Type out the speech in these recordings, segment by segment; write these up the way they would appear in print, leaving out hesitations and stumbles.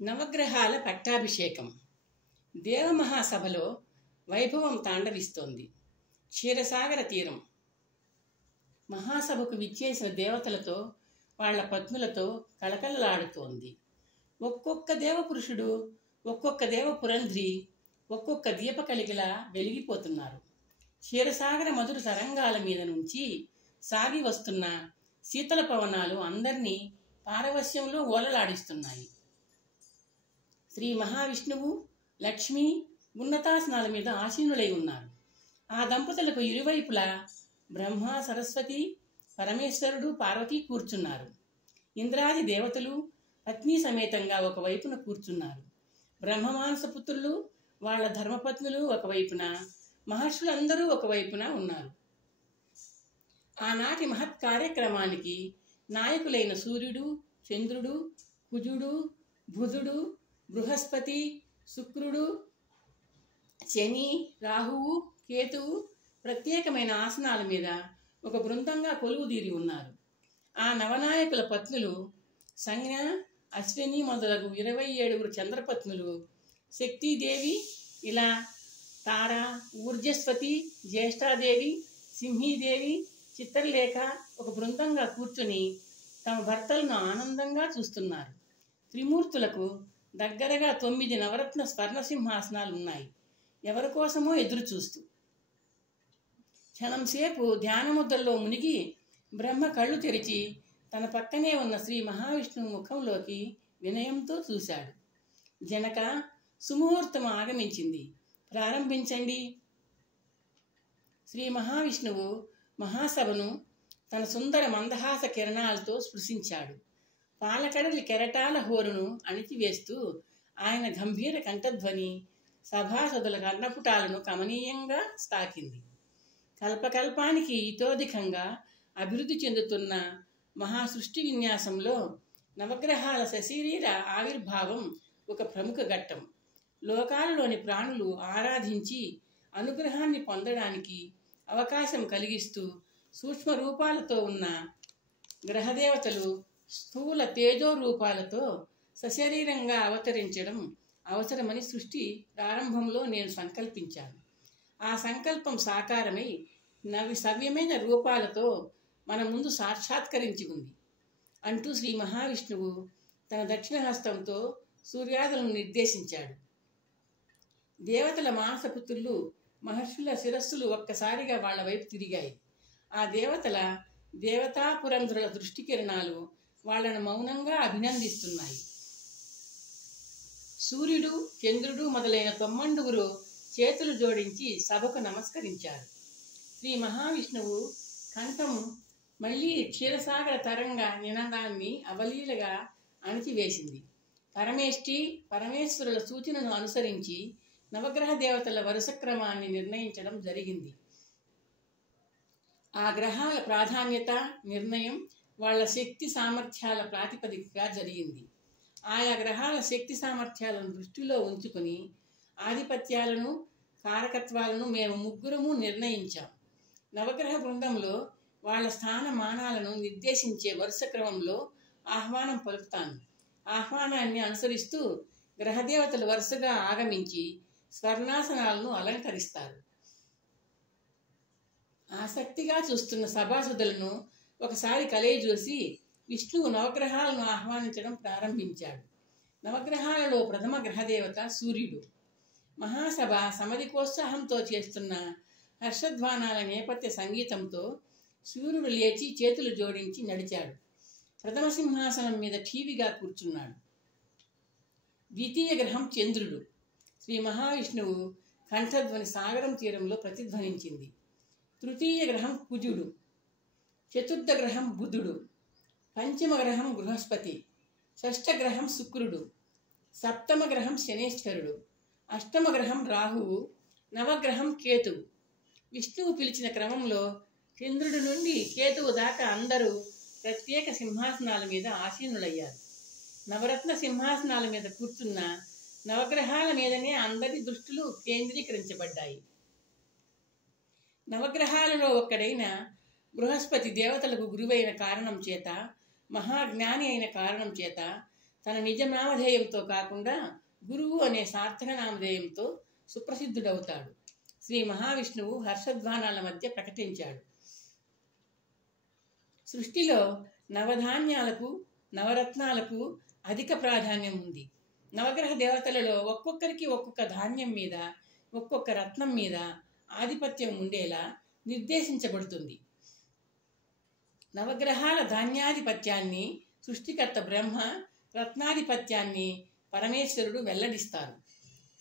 నవగ్రహాల పట్టాభిషేకం. దేవమహాసభలో వైభవం తాండవిస్తోంది. క్షీరసాగర తీరం. మహాసభకు విచ్చేసిన దేవతలతో వాళ్ల పత్నులతో కళకళలాడుతోంది. ఒక్కొక్క దేవపురుషుడు, ఒక్కొక్క దేవపురంధ్రి, ఒక్కొక్క దీపకళికలా వెలిగిపోతున్నారు. క్షీరసాగర మధుర తరంగాల మీద నుంచి సాగి వస్తున్న శీతల పవనాలు అందరినీ పారవస్యంలో ఓలలాడిస్తున్నాయి. శ్రీ మహావిష్ణువు, లక్ష్మి ఉన్నతాసనాల మీద ఆసీనులై ఉన్నారు. ఆ దంపతులకు ఇరువైపులా బ్రహ్మ, సరస్వతి, పరమేశ్వరుడు, పార్వతి కూర్చున్నారు. ఇంద్రాది దేవతలు పత్ని సమేతంగా ఒకవైపున కూర్చున్నారు. బ్రహ్మమానస పుత్రులు, వాళ్ళ ధర్మపత్నులు ఒకవైపున, మహర్షులందరూ ఒకవైపున ఉన్నారు. ఆనాటి మహత్ కార్యక్రమానికి నాయకులైన సూర్యుడు, చంద్రుడు, కుజుడు, బుధుడు, బృహస్పతి, శుక్రుడు, శని, రాహువు, కేతువు ప్రత్యేకమైన ఆసనాల మీద ఒక బృందంగా కొలువుదీరి ఉన్నారు. ఆ నవనాయకుల పత్నులు సంజ్ఞ, అశ్విని మొదలగు 27 చంద్రపత్నులు, శక్తిదేవి, ఇలా తార, ఊర్జస్వతి, జ్యేష్ఠాదేవి, సింహీదేవి, చిత్రలేఖ ఒక బృందంగా కూర్చుని తమ భర్తలను ఆనందంగా చూస్తున్నారు. త్రిమూర్తులకు దగ్గరగా 9 నవరత్న స్వర్ణసింహాసనాలు ఉన్నాయి. ఎవరి కోసమో ఎదురు చూస్తూ. క్షణంసేపు ధ్యానముద్రలో మునిగి బ్రహ్మ కళ్ళు తెరిచి తన పక్కనే ఉన్న శ్రీ మహావిష్ణువు ముఖంలోకి వినయంతో చూశాడు. జనక, సుముహూర్తం ఆగమించింది, ప్రారంభించండి. శ్రీ మహావిష్ణువు మహాసభను తన సుందర మందహాస కిరణాలతో స్పృశించాడు. పాలకడలి కెరటాల హోరును అణిచివేస్తూ ఆయన గంభీర కంఠధ్వని సభాసదుల కర్ణపుటాలను కమనీయంగా తాకింది. కల్పకల్పానికి ఇతోధికంగా అభివృద్ధి చెందుతున్న మహాసృష్టి విన్యాసంలో నవగ్రహాల సశరీర ఆవిర్భావం ఒక ప్రముఖ ఘట్టం. లోకాలలోని ప్రాణులు ఆరాధించి అనుగ్రహాన్ని పొందడానికి అవకాశం కలిగిస్తూ సూక్ష్మ రూపాలతో ఉన్న గ్రహదేవతలు స్థూల తేజో రూపాలతో సశరీరంగా అవతరించడం అవసరమని సృష్టి ప్రారంభంలో నేను సంకల్పించాను. ఆ సంకల్పం సాకారమై సవ్యమైన రూపాలతో మన ముందు సాక్షాత్కరించి ఉంది అంటూ శ్రీ మహావిష్ణువు తన దక్షిణ హస్తంతో సూర్యాదులను నిర్దేశించాడు. దేవతల మానసపుత్రులు, మహర్షుల శిరస్సులు ఒక్కసారిగా వాళ్ల వైపు తిరిగాయి. ఆ దేవతాపురంధ్రుల దృష్టి కిరణాలు వాళ్లను మౌనంగా అభినందిస్తున్నాయి. సూర్యుడు, చంద్రుడు మొదలైన 9 చేతులు జోడించి సభకు నమస్కరించారు. శ్రీ మహావిష్ణువు కంఠం మళ్ళీ క్షీరసాగర తరంగ నినాదాన్ని అవలీలగా అణిచివేసింది. పరమేశ్వరుల సూచనను అనుసరించి నవగ్రహ దేవతల వరుస క్రమాన్ని నిర్ణయించడం జరిగింది. ఆ గ్రహాల ప్రాధాన్యత నిర్ణయం వాళ్ల శక్తి సామర్థ్యాల ప్రాతిపదికగా జరిగింది. ఆయా గ్రహాల శక్తి సామర్థ్యాలను దృష్టిలో ఉంచుకుని ఆధిపత్యాలను, కారకత్వాలను మేము 3 నిర్ణయించాం. నవగ్రహ బృందంలో వాళ్ల స్థానమానాలను నిర్దేశించే వరుస క్రమంలో ఆహ్వానం పలుకుతాను. ఆహ్వానాన్ని అనుసరిస్తూ గ్రహదేవతలు వరుసగా ఆగమించి స్వర్ణాసనాలను అలంకరిస్తారు. ఆసక్తిగా చూస్తున్న సభాసదులను ఒకసారి కలయిచూసి విష్ణువు నవగ్రహాలను ఆహ్వానించడం ప్రారంభించాడు. నవగ్రహాలలో ప్రథమ గ్రహదేవత సూర్యుడు. మహాసభ సమధికోత్సాహంతో చేస్తున్న హర్షధ్వానాల నేపథ్య సంగీతంతో సూర్యుడు లేచి చేతులు జోడించి నడిచాడు. ప్రథమ సింహాసనం మీద ఠీవిగా కూర్చున్నాడు. ద్వితీయ గ్రహం చంద్రుడు. శ్రీ మహావిష్ణువు కంఠధ్వని సాగరం తీరంలో ప్రతిధ్వనించింది. తృతీయ గ్రహం కుజుడు. చతుర్థ గ్రహం బుధుడు. పంచమ గ్రహం బృహస్పతి. షష్ఠ గ్రహం శుక్రుడు. సప్తమ గ్రహం శనేశ్వరుడు. అష్టమ గ్రహం రాహువు. నవగ్రహం కేతువు. విష్ణువు పిలిచిన క్రమంలో చంద్రుడి నుండి కేతువు దాకా అందరూ ప్రత్యేక సింహాసనాల మీద ఆసీనులయ్యారు. నవరత్న సింహాసనాల మీద కూర్చున్న నవగ్రహాల మీదనే అందరి దృష్టిలు కేంద్రీకరించబడ్డాయి. నవగ్రహాలలో ఒక్కడైన బృహస్పతి దేవతలకు గురువైన కారణం చేత, మహాజ్ఞాని అయిన కారణం చేత తన నిజ నామధేయంతో కాకుండా గురువు అనే సార్థక నామధేయంతో సుప్రసిద్ధుడవుతాడు. శ్రీ మహావిష్ణువు హర్షధ్వానాల మధ్య ప్రకటించాడు. సృష్టిలో నవధాన్యాలకు నవరత్నాలకు అధిక ప్రాధాన్యం ఉంది. నవగ్రహ దేవతలలో ఒక్కొక్కరికి ఒక్కొక్క ధాన్యం మీద ఒక్కొక్క రత్నం మీద ఆధిపత్యం ఉండేలా నిర్దేశించబడుతుంది. నవగ్రహాల ధాన్యాధిపత్యాన్ని సృష్టికర్త బ్రహ్మ, రత్నాధిపత్యాన్ని పరమేశ్వరుడు వెల్లడిస్తారు.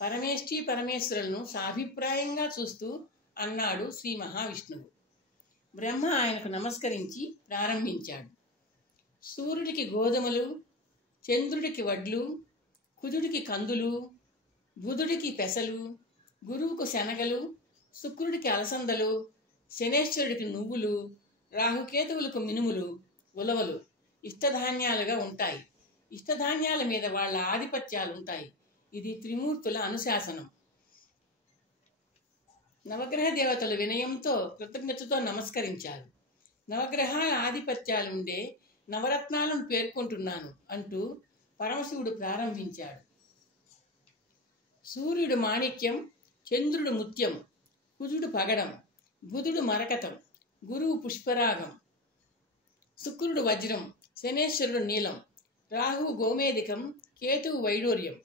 పరమేష్ఠి పరమేశ్వరులను సాభిప్రాయంగా చూస్తూ అన్నాడు శ్రీ మహావిష్ణువు. బ్రహ్మ ఆయనకు నమస్కరించి ప్రారంభించాడు. సూర్యుడికి గోధుమలు, చంద్రుడికి వడ్లు, కుజుడికి కందులు, బుధుడికి పెసలు, గురువుకు శనగలు, శుక్రుడికి అలసందలు, శనేశ్వరుడికి నువ్వులు, రాహుకేతువులకు మినుములు, ఉలవలు ఇష్టధాన్యాలుగా ఉంటాయి. ఇష్టధాన్యాల మీద వాళ్ళ ఆధిపత్యాలు ఉంటాయి. ఇది త్రిమూర్తుల అనుశాసనం. నవగ్రహ దేవతలు వినయంతో కృతజ్ఞతతో నమస్కరించారు. నవగ్రహాల ఆధిపత్యాలుండే నవరత్నాలను పేర్కొంటున్నాను అంటూ పరమశివుడు ప్రారంభించాడు. సూర్యుడు మాణిక్యం, చంద్రుడు ముత్యం, కుజుడు పగడం, బుధుడు మరకతం, గురువు పుష్పరాగం, శుక్రుడు వజ్రం, శనేశ్వరుడు నీలం, రాహువు గోమేధికం, కేతువు వైడూర్యం.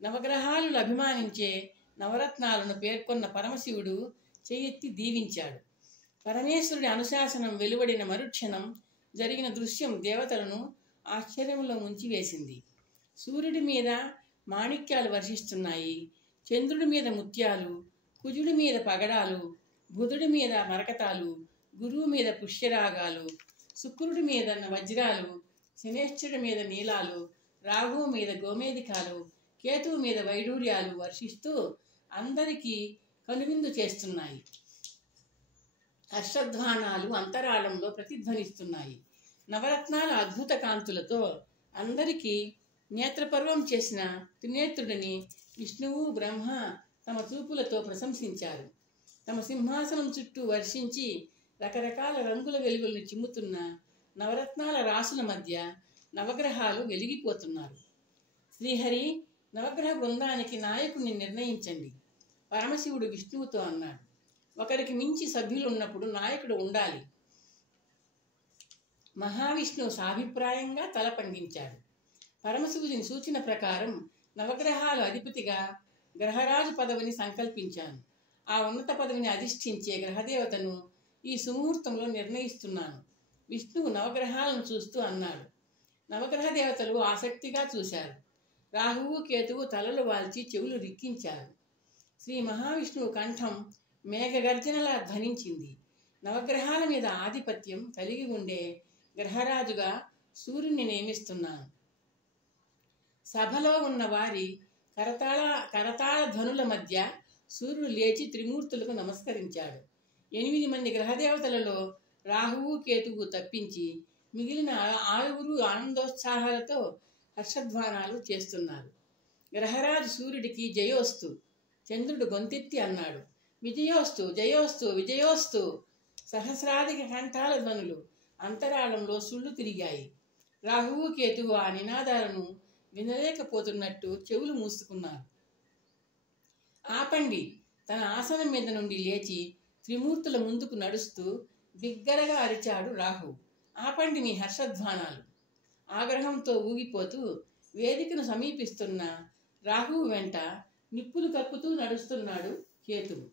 నవగ్రహాలను అభిమానించే నవరత్నాలను పేర్కొన్న పరమశివుడు చెయ్యెత్తి దీవించాడు. పరమేశ్వరుడి అనుశాసనం వెలువడిన మరుక్షణం జరిగిన దృశ్యం దేవతలను ఆశ్చర్యంలో ముంచివేసింది. సూర్యుడి మీద మాణిక్యాలు వర్షిస్తున్నాయి, చంద్రుడి మీద ముత్యాలు, కుజుడి మీద పగడాలు, బుధుడి మీద మరకతాలు, గురువు మీద పుష్యరాగాలు, శుక్రుడి మీద వజ్రాలు, శనేశ్వరుడి మీద నీలాలు, రాహువు మీద గోమేధికాలు, కేతువు మీద వైడూర్యాలు వర్షిస్తూ అందరికీ కనువిందు చేస్తున్నాయి. హర్షధ్వానాలు అంతరాళంలో ప్రతిధ్వనిస్తున్నాయి. నవరత్నాల అద్భుత కాంతులతో అందరికీ నేత్రపర్వం చేసిన త్రినేత్రుడిని విష్ణువు, బ్రహ్మ తమ చూపులతో ప్రశంసించారు. తమ సింహాసనం చుట్టూ వర్షించి రకరకాల రంగుల వెలుగులను చిమ్ముతున్న నవరత్నాల రాసుల మధ్య నవగ్రహాలు వెలిగిపోతున్నారు. శ్రీహరి, నవగ్రహ బృందానికి నాయకుడిని నిర్ణయించండి. పరమశివుడు విష్ణువుతో అన్నాడు. ఒకరికి మించి సభ్యులున్నప్పుడు నాయకుడు ఉండాలి. మహావిష్ణువు సాభిప్రాయంగా తల పండించాడు. పరమశివుని సూచన ప్రకారం నవగ్రహాలు అధిపతిగా గ్రహరాజు పదవిని సంకల్పించాను. ఆ ఉన్నత పదవిని అధిష్ఠించే గ్రహదేవతను ఈ సుముహూర్తంలో నిర్ణయిస్తున్నాను. విష్ణువు నవగ్రహాలను చూస్తూ అన్నాడు. నవగ్రహ దేవతలు ఆసక్తిగా చూశారు. రాహువు, కేతువు తలలు వాల్చి చెవులు రిక్కించారు. శ్రీ మహావిష్ణువు కంఠం మేఘగర్జనలా ధ్వనించింది. నవగ్రహాల మీద ఆధిపత్యం కలిగి ఉండే గ్రహరాజుగా సూర్యుని నియమిస్తున్నాను. సభలో ఉన్న వారి కరతాళ ధ్వనుల మధ్య సూర్యుడు లేచి త్రిమూర్తులకు నమస్కరించాడు. 8 మంది గ్రహదేవతలలో రాహువు, కేతువు తప్పించి మిగిలిన 6 ఆనందోత్సాహాలతో హర్షధ్వానాలు చేస్తున్నారు. గ్రహరాజు సూర్యుడికి జయోస్తు, చంద్రుడు గొంతెత్తి అన్నాడు. విజయోస్తు, జయోస్తు, విజయోస్తు. సహస్రాధిక కంఠాల ధ్వనులు అంతరాళంలో సుళ్ళు తిరిగాయి. రాహువు, కేతువు ఆ నినాదాలను వినలేకపోతున్నట్టు చెవులు మూసుకున్నారు. ఆపండి! తన ఆసనం మీద నుండి లేచి త్రిమూర్తుల ముందుకు నడుస్తూ బిగ్గరగా అరిచాడు రాహు. ఆపండి మీ హర్షధ్వానాలు! ఆగ్రహంతో ఊగిపోతూ వేదికను సమీపిస్తున్న రాహువు వెంట నిప్పులు కక్కుతూ నడుస్తున్నాడు కేతువు.